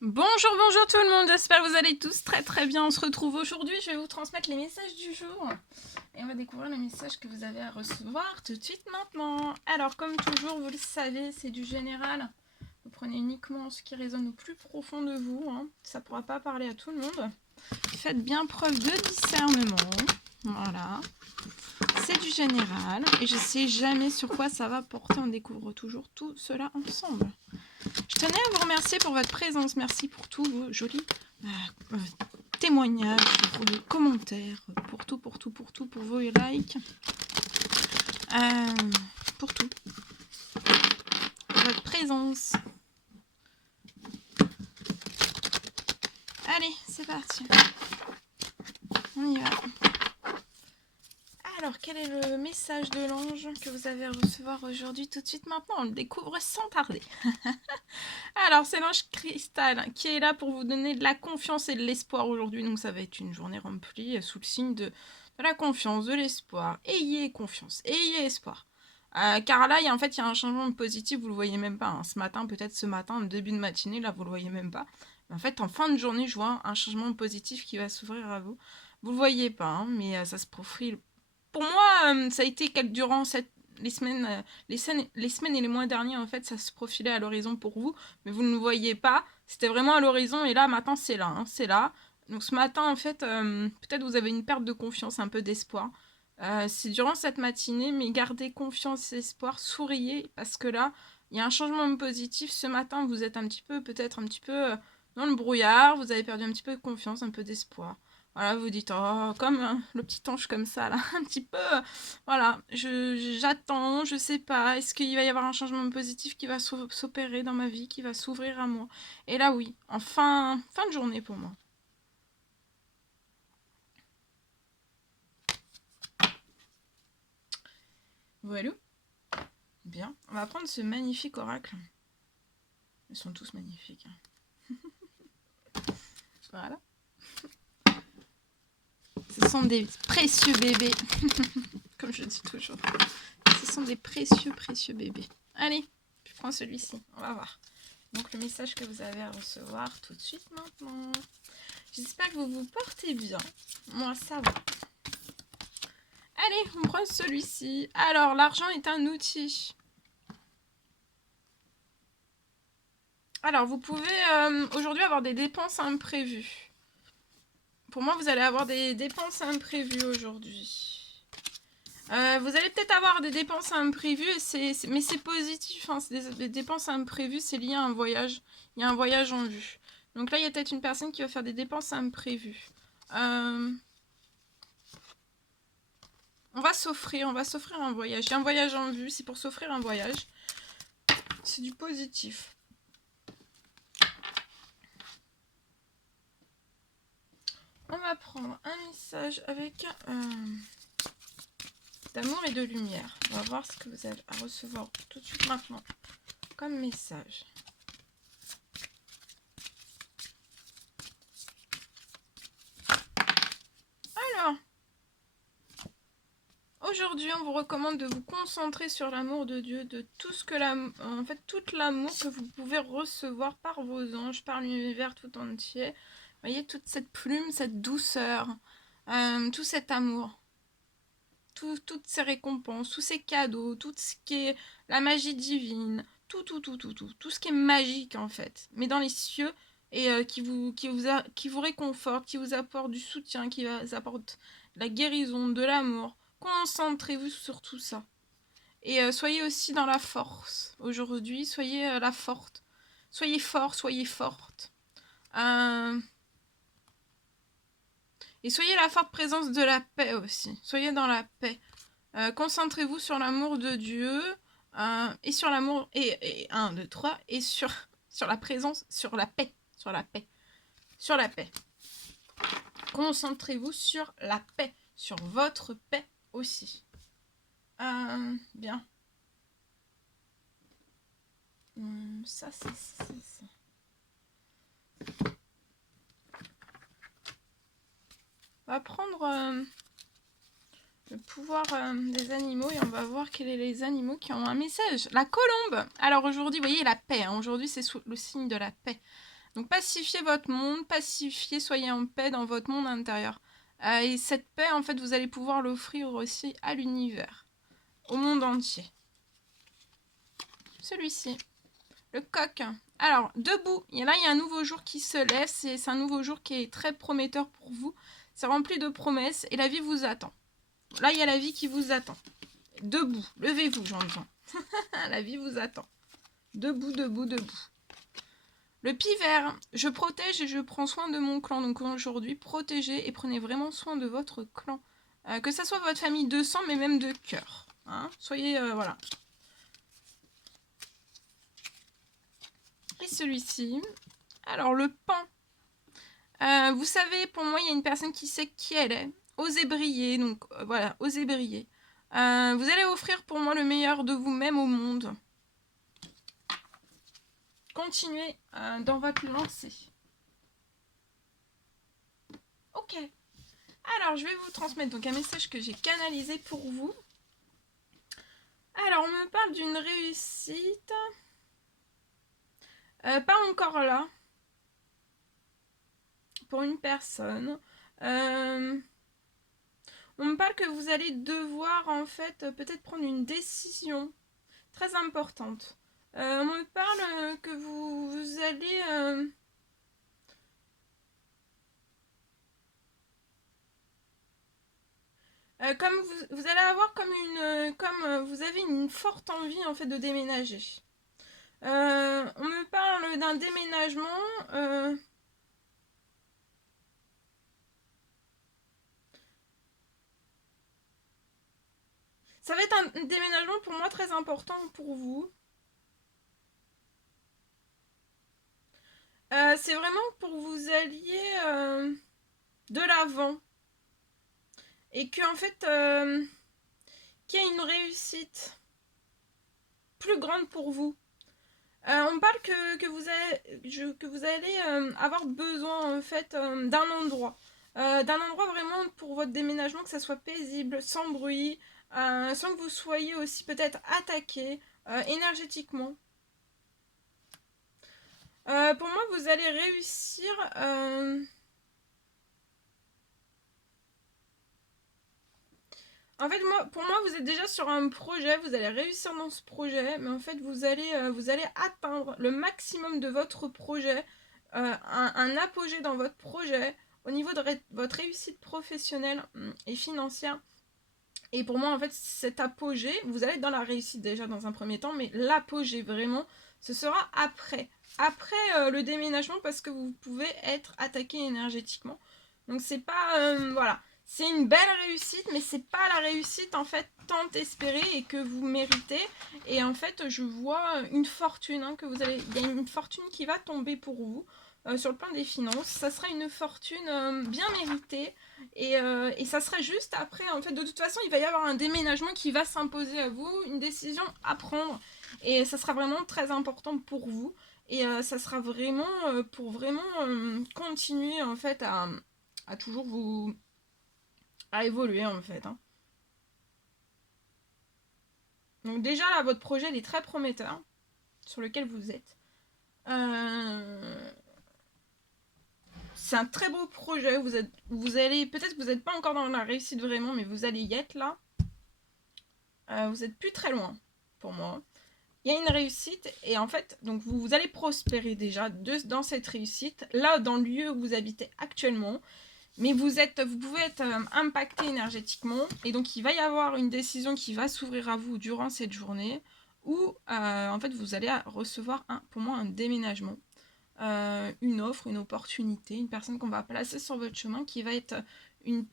Bonjour, bonjour tout le monde, j'espère que vous allez tous très bien. On se retrouve aujourd'hui, je vais vous transmettre les messages du jour. Et on va découvrir les messages que vous avez à recevoir tout de suite maintenant. Alors comme toujours, vous le savez, c'est du général. Vous prenez uniquement ce qui résonne au plus profond de vous. Ça ne pourra pas parler à tout le monde. Faites bien preuve de discernement. Voilà. C'est du général. Et je ne sais jamais sur quoi ça va porter. On découvre toujours tout cela ensemble. Je tenais à vous remercier pour votre présence. Merci pour tous vos jolis témoignages, pour vos commentaires, pour tout, pour vos likes. Pour tout. Pour votre présence. Allez, c'est parti. On y va. Alors, quel est le message de l'ange que vous avez à recevoir aujourd'hui tout de suite maintenant? On le découvre sans tarder. Alors, c'est l'ange cristal qui est là pour vous donner de la confiance et de l'espoir aujourd'hui. Donc, ça va être une journée remplie sous le signe de la confiance, de l'espoir. Ayez confiance, ayez espoir. Car là, il y a un changement positif, vous le voyez même pas. Ce matin, peut-être ce matin, début de matinée, là, vous le voyez même pas. Mais en fait, en fin de journée, je vois un changement positif qui va s'ouvrir à vous. Vous le voyez pas, mais ça se profile. Pour moi, ça a été durant les semaines, les semaines et les mois derniers, en fait, ça se profilait à l'horizon pour vous, mais vous ne le voyez pas. C'était vraiment à l'horizon, et là, maintenant, c'est là, c'est là. Donc ce matin, en fait, peut-être vous avez une perte de confiance, un peu d'espoir. C'est durant cette matinée, mais gardez confiance et espoir, souriez, parce que là, il y a un changement positif. Ce matin, vous êtes peut-être un petit peu dans le brouillard, vous avez perdu un petit peu de confiance, un peu d'espoir. Voilà, vous dites, oh, comme le petit ange comme ça, là, un petit peu, voilà, j'attends, je sais pas, est-ce qu'il va y avoir un changement positif qui va s'opérer dans ma vie, qui va s'ouvrir à moi? Et là, oui, en fin de journée pour moi. Voilà. Bien, on va prendre ce magnifique oracle. Ils sont tous magnifiques. Voilà. Ce sont des précieux bébés. Comme je dis toujours. Ce sont des précieux bébés. Allez, je prends celui-ci. On va voir. Donc le message que vous avez à recevoir tout de suite maintenant. J'espère que vous vous portez bien. Moi, ça va. Allez, on prend celui-ci. Alors, l'argent est un outil. Alors, vous pouvez aujourd'hui avoir des dépenses imprévues. Pour moi, vous allez avoir des dépenses imprévues aujourd'hui. Vous allez peut-être avoir des dépenses imprévues, mais c'est positif. Des dépenses imprévues, c'est lié à un voyage. Il y a un voyage en vue. Donc là, il y a peut-être une personne qui va faire des dépenses imprévues. On va s'offrir un voyage. Il y a un voyage en vue, c'est pour s'offrir un voyage. C'est du positif. On va prendre un message avec d'amour et de lumière. On va voir ce que vous avez à recevoir tout de suite maintenant comme message. Alors, aujourd'hui, on vous recommande de vous concentrer sur l'amour de Dieu, de tout ce que tout l'amour que vous pouvez recevoir par vos anges, par l'univers tout entier. Vous voyez toute cette plume, cette douceur, tout cet amour. Toutes ces récompenses, tous ces cadeaux, tout ce qui est la magie divine, tout ce qui est magique en fait, mais dans les cieux et qui vous réconforte, qui vous apporte du soutien, qui vous apporte la guérison, de l'amour. Concentrez-vous sur tout ça. Et soyez aussi dans la force. Aujourd'hui, soyez la forte. Soyez fort, soyez forte. Et soyez la forte présence de la paix aussi. Soyez dans la paix. Concentrez-vous sur l'amour de Dieu et sur l'amour et 1, 2, 3 et sur la présence, sur la paix, sur la paix. Concentrez-vous sur la paix, sur votre paix aussi. Bien. Ça, c'est ça. On va prendre le pouvoir des animaux et on va voir quels sont les animaux qui ont un message. La colombe. Alors aujourd'hui, vous voyez la paix. Aujourd'hui, c'est sous le signe de la paix. Donc pacifiez votre monde, pacifiez, soyez en paix dans votre monde intérieur. Et cette paix, en fait, vous allez pouvoir l'offrir aussi à l'univers, au monde entier. Celui-ci, le coq. Alors, debout, et là, il y a un nouveau jour qui se lève. C'est un nouveau jour qui est très prometteur pour vous. C'est rempli de promesses et la vie vous attend. Là, il y a la vie qui vous attend. Debout, levez-vous, j'entends. La vie vous attend. Debout, debout, debout. Le pivert, je protège et je prends soin de mon clan. Donc aujourd'hui, protégez et prenez vraiment soin de votre clan. Que ça soit votre famille de sang, mais même de cœur. Hein, soyez, voilà. Et celui-ci. Alors, le pan. Vous savez, pour moi, il y a une personne qui sait qui elle est. Osez briller, donc voilà, osez briller. Vous allez offrir pour moi le meilleur de vous-même au monde. Continuez dans votre lancée. Ok. Alors, je vais vous transmettre donc un message que j'ai canalisé pour vous. Alors, on me parle d'une réussite. Pas encore là. Pour une personne. On me parle que vous allez devoir, en fait, peut-être prendre une décision très importante. On me parle que vous allez... comme vous allez avoir comme vous avez une forte envie en fait de déménager. On me parle d'un déménagement. Ça va être un déménagement pour moi très important pour vous. C'est vraiment pour que vous alliez de l'avant. Et que en fait, qu'il y ait une réussite plus grande pour vous. On me parle que vous allez avoir besoin en fait d'un endroit. D'un endroit vraiment pour votre déménagement, que ça soit paisible, sans bruit, sans que vous soyez aussi peut-être attaqué énergétiquement. Pour moi, vous allez réussir... En fait, pour moi, vous êtes déjà sur un projet, vous allez réussir dans ce projet, mais en fait, vous allez atteindre le maximum de votre projet, un apogée dans votre projet, au niveau de votre réussite professionnelle et financière. Et pour moi, en fait, cet apogée, vous allez être dans la réussite déjà dans un premier temps, mais l'apogée vraiment, ce sera après. Après le déménagement, parce que vous pouvez être attaqué énergétiquement. Donc c'est pas... voilà. C'est une belle réussite, mais c'est pas la réussite en fait tant espérée et que vous méritez. Et en fait, je vois une fortune que vous allez... Il y a une fortune qui va tomber pour vous sur le plan des finances. Ça sera une fortune bien méritée. Et ça sera juste après, en fait, de toute façon, il va y avoir un déménagement qui va s'imposer à vous, une décision à prendre. Et ça sera vraiment très important pour vous. Et ça sera vraiment pour vraiment continuer, en fait, à toujours vous... à évoluer, en fait. Hein. Donc déjà, là, votre projet, il est très prometteur, sur lequel vous êtes. C'est un très beau projet. Vous allez, peut-être que vous n'êtes pas encore dans la réussite vraiment, mais vous allez y être là. Vous n'êtes plus très loin, pour moi. Il y a une réussite et en fait, donc vous allez prospérer déjà dans cette réussite, là dans le lieu où vous habitez actuellement, mais vous pouvez être impacté énergétiquement et donc il va y avoir une décision qui va s'ouvrir à vous durant cette journée où en fait vous allez recevoir pour moi un déménagement, une offre, une opportunité, une personne qu'on va placer sur votre chemin qui va être une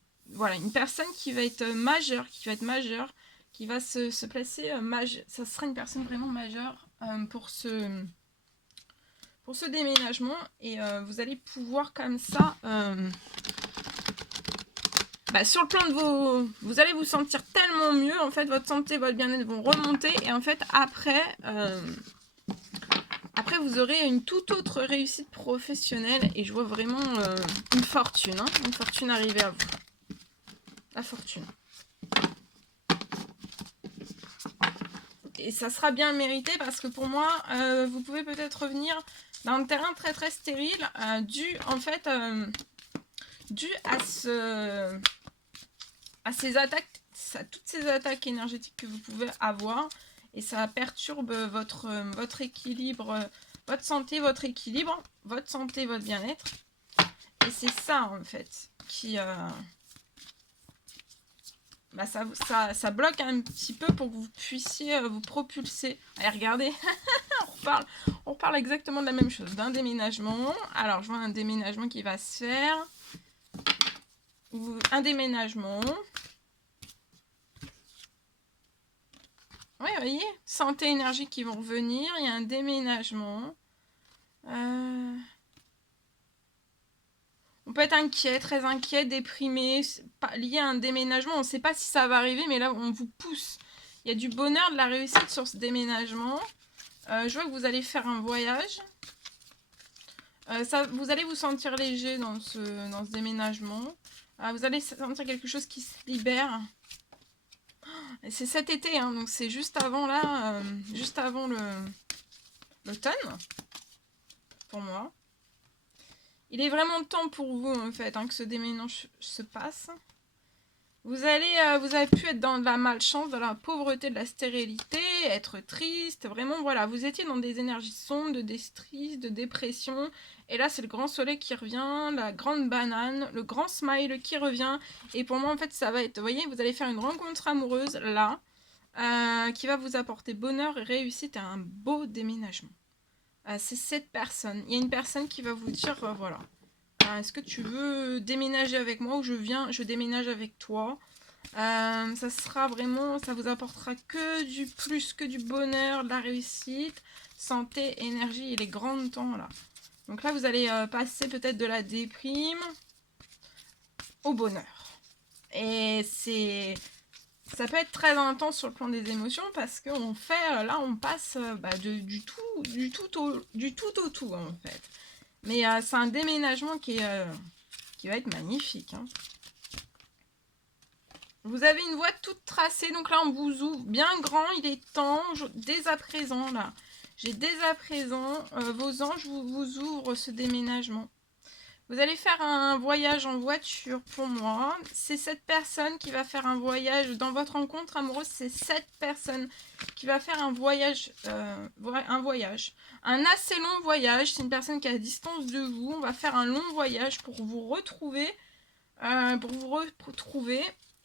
personne qui va être majeure, qui va se placer ça sera une personne vraiment majeure pour ce déménagement et vous allez pouvoir comme ça sur le plan de vous allez vous sentir tellement mieux, en fait votre santé, votre bien-être vont remonter et en fait après vous aurez une toute autre réussite professionnelle et je vois vraiment une fortune arriver à vous. La fortune. Et ça sera bien mérité parce que pour moi, vous pouvez peut-être revenir d'un terrain très très stérile, dû à ces attaques, toutes ces attaques énergétiques que vous pouvez avoir, et ça perturbe votre équilibre, votre santé, votre équilibre, votre santé, votre bien-être. Et c'est ça en fait qui ça bloque un petit peu pour que vous puissiez vous propulser. Allez, regardez, on reparle exactement de la même chose, d'un déménagement. Alors, je vois un déménagement qui va se faire. Un déménagement. Oui, vous voyez, santé, énergie qui vont revenir. Il y a un déménagement. On peut être inquiet, très inquiet, déprimé, lié à un déménagement. On ne sait pas si ça va arriver, mais là, on vous pousse. Il y a du bonheur, de la réussite sur ce déménagement. Je vois que vous allez faire un voyage. Vous allez vous sentir léger dans ce déménagement. Vous allez sentir quelque chose qui se libère. C'est cet été, hein, donc c'est juste avant là, juste avant l'automne, pour moi. Il est vraiment temps pour vous, en fait, hein, que ce déménage se passe. Vous avez pu être dans de la malchance, dans la pauvreté, de la stérilité, être triste, vraiment, voilà. Vous étiez dans des énergies sombres, de triste, de dépression. Et là, c'est le grand soleil qui revient, la grande banane, le grand smile qui revient. Et pour moi, en fait, ça va être, vous voyez, vous allez faire une rencontre amoureuse, là, qui va vous apporter bonheur et réussite et un beau déménagement. C'est cette personne. Il y a une personne qui va vous dire, voilà, est-ce que tu veux déménager avec moi ou je déménage avec toi. Ça sera vraiment, ça vous apportera que du plus, que du bonheur, de la réussite, santé, énergie et les grands temps là. Donc là, vous allez passer peut-être de la déprime au bonheur. Et ça peut être très intense sur le plan des émotions parce qu'on fait, là, on passe du tout au tout en fait. Mais c'est un déménagement qui va être magnifique. Hein. Vous avez une voie toute tracée, donc là on vous ouvre bien grand, il est temps, dès à présent là. J'ai dès à présent, vos anges vous ouvrent ce déménagement. Vous allez faire un voyage en voiture pour moi. C'est cette personne qui va faire un voyage dans votre rencontre amoureuse. C'est cette personne qui va faire un voyage. Un assez long voyage. C'est une personne qui est à distance de vous. On va faire un long voyage pour vous retrouver.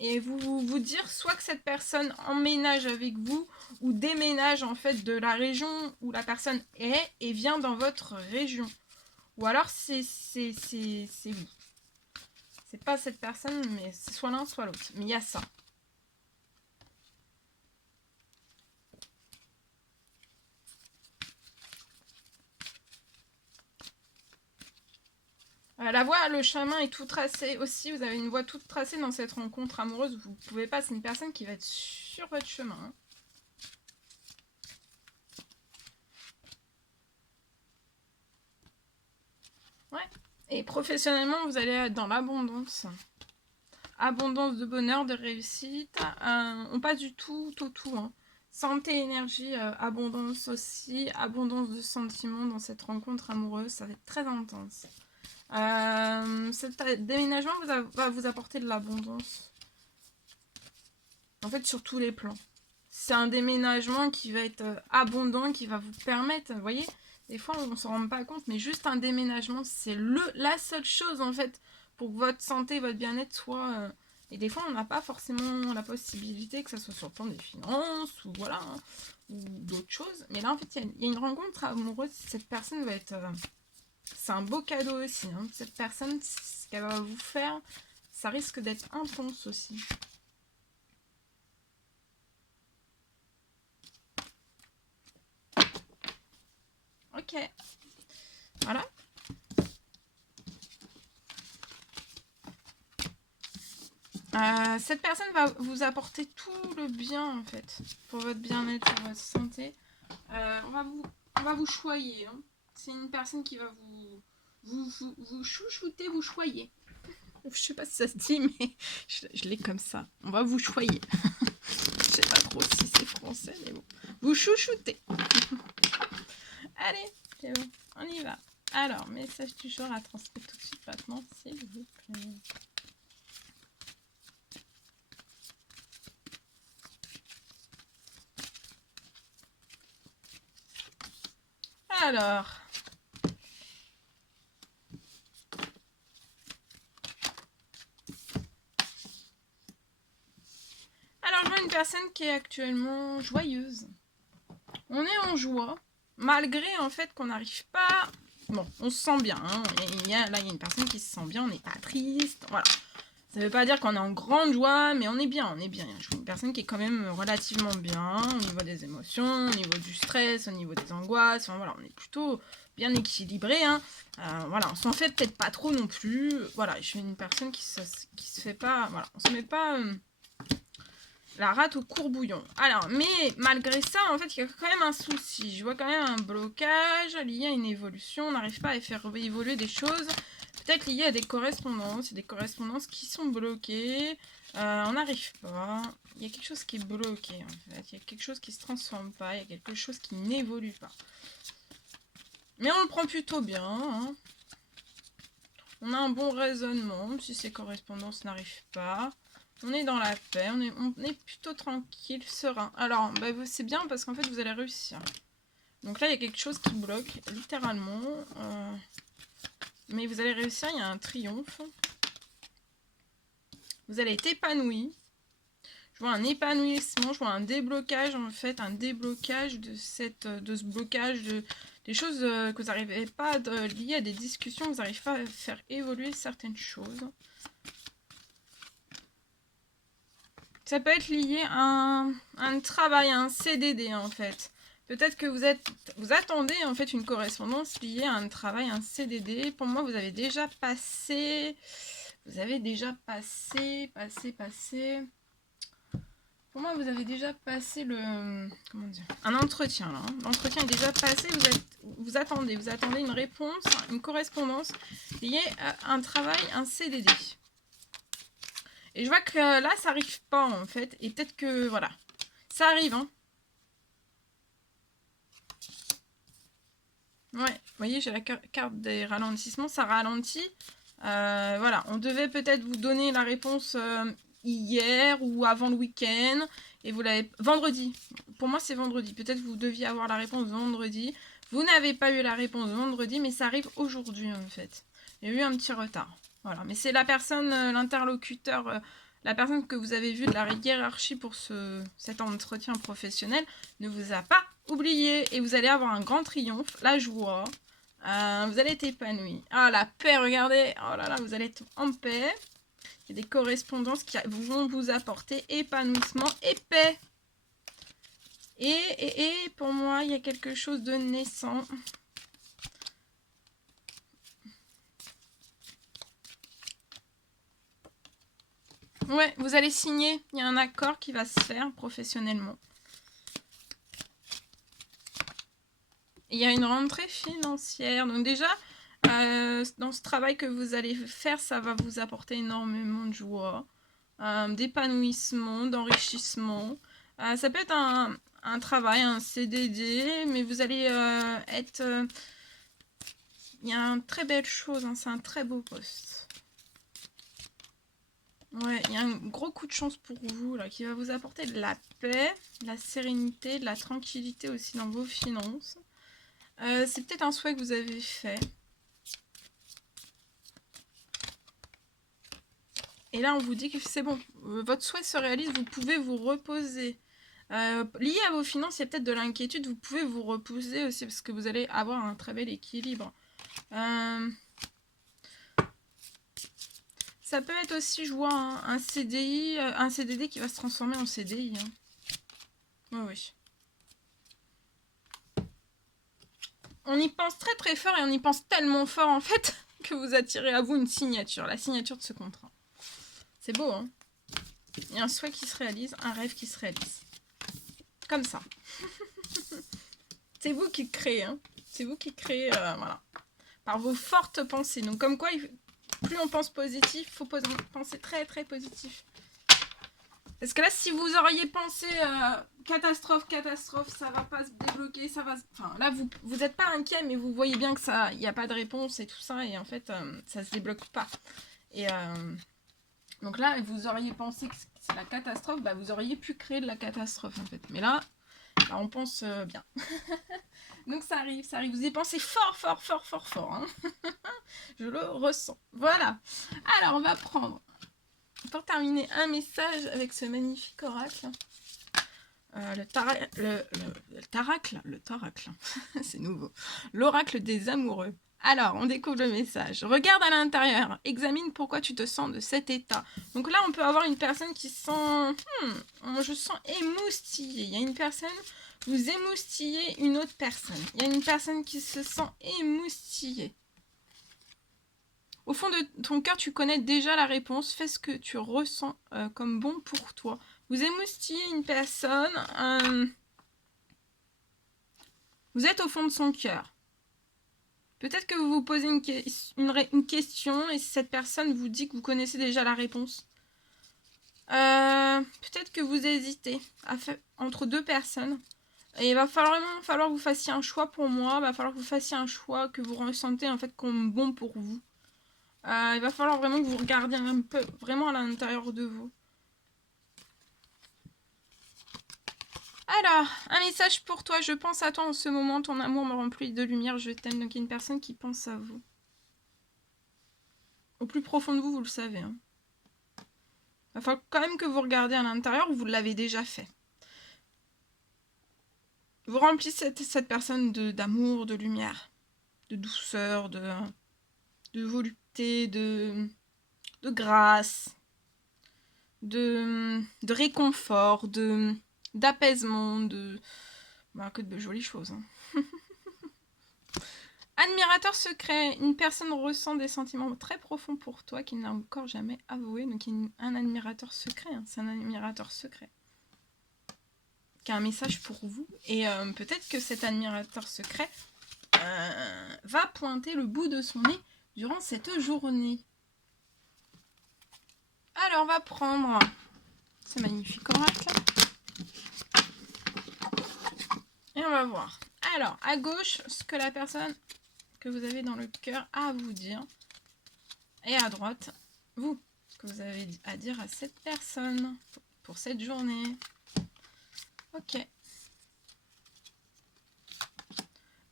Et vous dire soit que cette personne emménage avec vous ou déménage en fait de la région où la personne est et vient dans votre région. Ou alors c'est vous. C'est pas cette personne, mais c'est soit l'un, soit l'autre. Mais il y a ça. La voie, le chemin est tout tracé aussi. Vous avez une voie toute tracée dans cette rencontre amoureuse. Vous pouvez pas, c'est une personne qui va être sur votre chemin. Hein. Ouais. Et professionnellement, vous allez être dans l'abondance. Abondance de bonheur, de réussite. On passe du tout au tout. Hein. Santé, énergie, abondance aussi. Abondance de sentiments dans cette rencontre amoureuse. Ça va être très intense. Cet déménagement va vous apporter de l'abondance. En fait, sur tous les plans. C'est un déménagement qui va être abondant, qui va vous permettre, vous voyez, des fois on ne s'en rend pas compte, mais juste un déménagement, c'est la seule chose en fait pour que votre santé, votre bien-être soit... et des fois on n'a pas forcément la possibilité que ça soit sur le plan des finances ou voilà, hein, ou d'autres choses. Mais là en fait il y a une rencontre amoureuse, cette personne va être... c'est un beau cadeau aussi, hein. Cette personne, ce qu'elle va vous faire, ça risque d'être intense aussi. Ok, voilà. Cette personne va vous apporter tout le bien en fait, pour votre bien-être, pour votre santé. On va vous choyer. Hein. C'est une personne qui va vous chouchouter, vous choyer. Je sais pas si ça se dit, mais je l'ai comme ça. On va vous choyer. Je sais pas trop si c'est français, mais bon. Vous chouchoutez. Allez, C'est bon, on y va. Alors, message du jour à transmettre tout de suite maintenant, s'il vous plaît. Alors, je vois une personne qui est actuellement joyeuse. On est en joie, malgré en fait qu'on n'arrive pas... Bon, on se sent bien, hein. Là, il y a une personne qui se sent bien, on n'est pas triste, voilà. Ça ne veut pas dire qu'on est en grande joie, mais on est bien, Je vois une personne qui est quand même relativement bien au niveau des émotions, au niveau du stress, au niveau des angoisses. Enfin voilà, on est plutôt bien équilibré. Hein. Voilà, on s'en fait peut-être pas trop non plus. Voilà, je suis une personne qui se fait pas... Voilà, on se met pas la rate au courbouillon. Alors, mais malgré ça, en fait, il y a quand même un souci. Je vois quand même un blocage lié à une évolution. On n'arrive pas à faire évoluer des choses... Peut-être lié à des correspondances, qui sont bloquées. On n'arrive pas. Il y a quelque chose qui est bloqué en fait. Il y a quelque chose qui ne se transforme pas. Il y a quelque chose qui n'évolue pas. Mais on le prend plutôt bien. Hein. On a un bon raisonnement, même si ces correspondances n'arrivent pas. On est dans la paix. On est plutôt tranquille, serein. Alors, bah, c'est bien parce qu'en fait, vous allez réussir. Donc là, il y a quelque chose qui bloque, littéralement. Mais vous allez réussir, il y a un triomphe. Vous allez être épanoui. Je vois un épanouissement, je vois un déblocage en fait, un déblocage de ce blocage des choses que vous n'arrivez pas liées à des discussions, vous n'arrivez pas à faire évoluer certaines choses. Ça peut être lié à un travail, à un CDD en fait. Peut-être que vous attendez en fait une correspondance liée à un travail, un CDD. Pour moi, vous avez déjà passé... Pour moi, vous avez déjà passé un entretien. Là, hein. L'entretien est déjà passé. Vous attendez une réponse, une correspondance liée à un travail, un CDD. Et je vois que là, ça n'arrive pas en fait. Et peut-être que, voilà, ça arrive. Hein. Ouais, vous voyez, j'ai la carte des ralentissements. Ça ralentit. Voilà, on devait peut-être vous donner la réponse hier ou avant le week-end. Et vous l'avez... Vendredi. Pour moi, c'est vendredi. Peut-être vous deviez avoir la réponse vendredi. Vous n'avez pas eu la réponse vendredi, mais ça arrive aujourd'hui, en fait. Il y a eu un petit retard. Voilà. Mais c'est la personne, l'interlocuteur, la personne que vous avez vue de la hiérarchie pour cet entretien professionnel ne vous a pas oublié. Et vous allez avoir un grand triomphe, la joie. Vous allez être épanoui. Ah, la paix, regardez. Oh là là, vous allez être en paix. Il y a des correspondances qui vont vous apporter épanouissement et paix. Et pour moi, il y a quelque chose de naissant. Ouais, vous allez signer. Il y a un accord qui va se faire professionnellement. Il y a une rentrée financière. Donc déjà, dans ce travail que vous allez faire, ça va vous apporter énormément de joie, d'épanouissement, d'enrichissement. Ça peut être un travail, un CDD, mais vous allez être... il y a une très belle chose, hein, c'est un très beau poste. Ouais, il y a un gros coup de chance pour vous, là, qui va vous apporter de la paix, de la sérénité, de la tranquillité aussi dans vos finances. C'est peut-être un souhait que vous avez fait. Et là, on vous dit que c'est bon, votre souhait se réalise, vous pouvez vous reposer. Lié à vos finances, il y a peut-être de l'inquiétude, vous pouvez vous reposer aussi parce que vous allez avoir un très bel équilibre. Ça peut être aussi, je vois, un CDI, un CDD qui va se transformer en CDI. Hein. Oui, oui. On y pense très très fort et on y pense tellement fort en fait que vous attirez à vous une signature, la signature de ce contrat. C'est beau, hein? Il y a un souhait qui se réalise, un rêve qui se réalise. Comme ça. C'est vous qui créez, hein? C'est vous qui créez, voilà. Par vos fortes pensées. Donc comme quoi, plus on pense positif, il faut penser très très positif. Parce que là, si vous auriez pensé catastrophe, ça va pas se débloquer, ça va... Enfin, là, vous n'êtes pas inquiet, mais vous voyez bien que ça, il n'y a pas de réponse et tout ça, et en fait, ça se débloque pas. Et donc là, vous auriez pensé que c'est la catastrophe, bah vous auriez pu créer de la catastrophe, en fait. Mais là, bah, on pense bien. Donc ça arrive, ça arrive. Vous y pensez fort, fort, fort, fort, fort. Hein. Je le ressens. Voilà. Alors, on va prendre... Pour terminer, un message avec ce magnifique oracle. Le taracle, c'est nouveau. L'oracle des amoureux. Alors, on découvre le message. Regarde à l'intérieur, examine pourquoi tu te sens de cet état. Donc là, on peut avoir une personne qui sent... je sens émoustillée. Il y a une personne, vous émoustillez une autre personne. Il y a une personne qui se sent émoustillée. Au fond de ton cœur, tu connais déjà la réponse. Fais ce que tu ressens comme bon pour toi. Vous émoustillez une personne. Vous êtes au fond de son cœur. Peut-être que vous vous posez une question et cette personne vous dit que vous connaissez déjà la réponse. Peut-être que vous hésitez entre deux personnes. Et il va falloir que vous fassiez un choix pour moi. Il va falloir que vous fassiez un choix que vous ressentez en fait comme bon pour vous. Il va falloir vraiment que vous regardiez un peu vraiment à l'intérieur de vous. Alors, un message pour toi. Je pense à toi en ce moment. Ton amour me remplit de lumière. Je t'aime. Donc, il y a une personne qui pense à vous. Au plus profond de vous, vous le savez. Hein. Il va falloir quand même que vous regardiez à l'intérieur. Vous l'avez déjà fait. Vous remplissez cette personne d'amour, de lumière, de douceur, de volupté, de grâce, de réconfort, d'apaisement, que de jolies choses. Hein. Admirateur secret, une personne ressent des sentiments très profonds pour toi qu'il n'a encore jamais avoué. Donc il y a un admirateur secret, hein. C'est un admirateur secret qui a un message pour vous. Et peut-être que cet admirateur secret va pointer le bout de son nez durant cette journée. Alors on va prendre ce magnifique oracle. Et on va voir. Alors, à gauche, ce que la personne que vous avez dans le cœur a à vous dire. Et à droite, vous, ce que vous avez à dire à cette personne pour cette journée. Ok.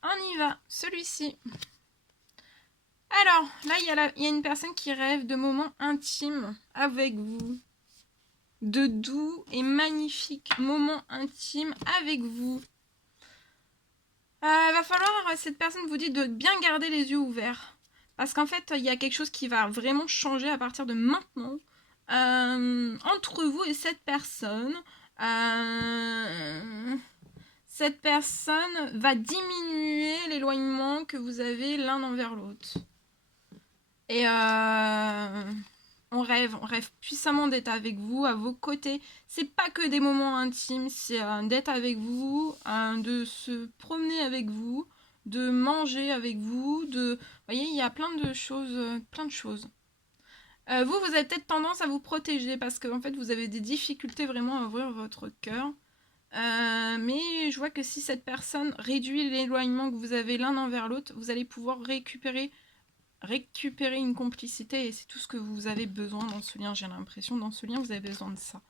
On y va. Celui-ci. Alors, là, il y a une personne qui rêve de moments intimes avec vous. De doux et magnifiques moments intimes avec vous. Va falloir, cette personne vous dit de bien garder les yeux ouverts. Parce qu'en fait, il y a quelque chose qui va vraiment changer à partir de maintenant. Entre vous et cette personne. Cette personne va diminuer l'éloignement que vous avez l'un envers l'autre. Et on rêve puissamment d'être avec vous, à vos côtés. C'est pas que des moments intimes, c'est d'être avec vous, de se promener avec vous, de manger avec vous, Vous voyez, il y a plein de choses, vous avez peut-être tendance à vous protéger parce que en fait, vous avez des difficultés vraiment à ouvrir votre cœur. Mais je vois que si cette personne réduit l'éloignement que vous avez l'un envers l'autre, vous allez pouvoir récupérer une complicité et c'est tout ce que vous avez besoin dans ce lien. J'ai l'impression, dans ce lien, vous avez besoin de ça.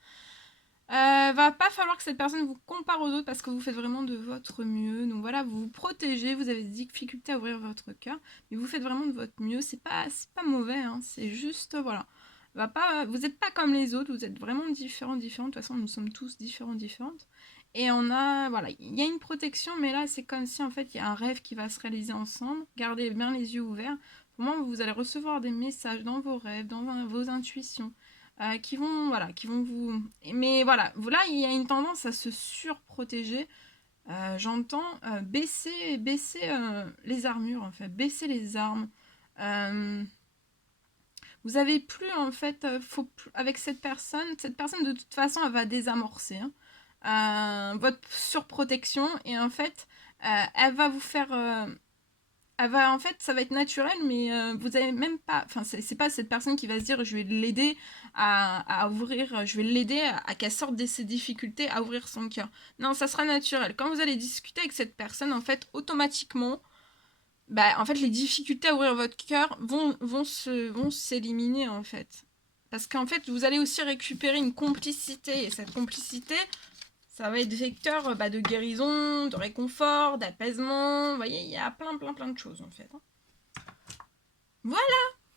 Va pas falloir que cette personne vous compare aux autres parce que vous faites vraiment de votre mieux. Donc voilà, vous vous protégez, vous avez des difficultés à ouvrir votre cœur, mais vous faites vraiment de votre mieux. C'est pas mauvais, hein, c'est juste, voilà. Vous n'êtes pas comme les autres, vous êtes vraiment différents. De toute façon, nous sommes tous différentes. Et voilà, il y a une protection, mais là, c'est comme si, en fait, il y a un rêve qui va se réaliser ensemble. Gardez bien les yeux ouverts. Pour moi, vous allez recevoir des messages dans vos rêves, dans vos intuitions, qui vont vous... Mais voilà, là, il y a une tendance à se surprotéger. J'entends baisser les armures, en fait, baisser les armes. Vous avez plus, en fait, avec cette personne de toute façon, elle va désamorcer votre surprotection et en fait, elle va vous faire En fait, ça va être naturel, mais vous avez même pas, enfin, c'est pas cette personne qui va se dire, je vais l'aider à ouvrir, je vais l'aider à qu'elle sorte de ses difficultés, à ouvrir son cœur. Non, ça sera naturel. Quand vous allez discuter avec cette personne, en fait, automatiquement, en fait, les difficultés à ouvrir votre cœur vont s'éliminer, en fait. Parce qu'en fait, vous allez aussi récupérer une complicité, et cette complicité, ça va être vecteur de guérison, de réconfort, d'apaisement. Vous voyez, il y a plein de choses en fait.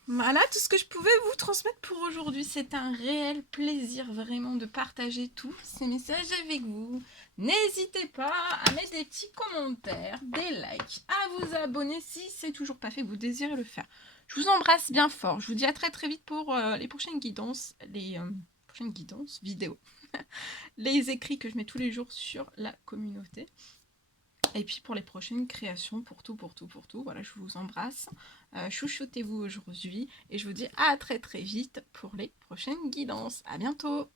Voilà tout ce que je pouvais vous transmettre pour aujourd'hui. C'est un réel plaisir vraiment de partager tous ces messages avec vous. N'hésitez pas à mettre des petits commentaires, des likes, à vous abonner si c'est toujours pas fait, que vous désirez le faire. Je vous embrasse bien fort. Je vous dis à très vite pour les prochaines guidances, vidéos. Les écrits que je mets tous les jours sur la communauté. Et puis pour les prochaines créations, pour tout. Voilà, je vous embrasse. Chouchoutez-vous aujourd'hui. Et je vous dis à très vite pour les prochaines guidances. À bientôt!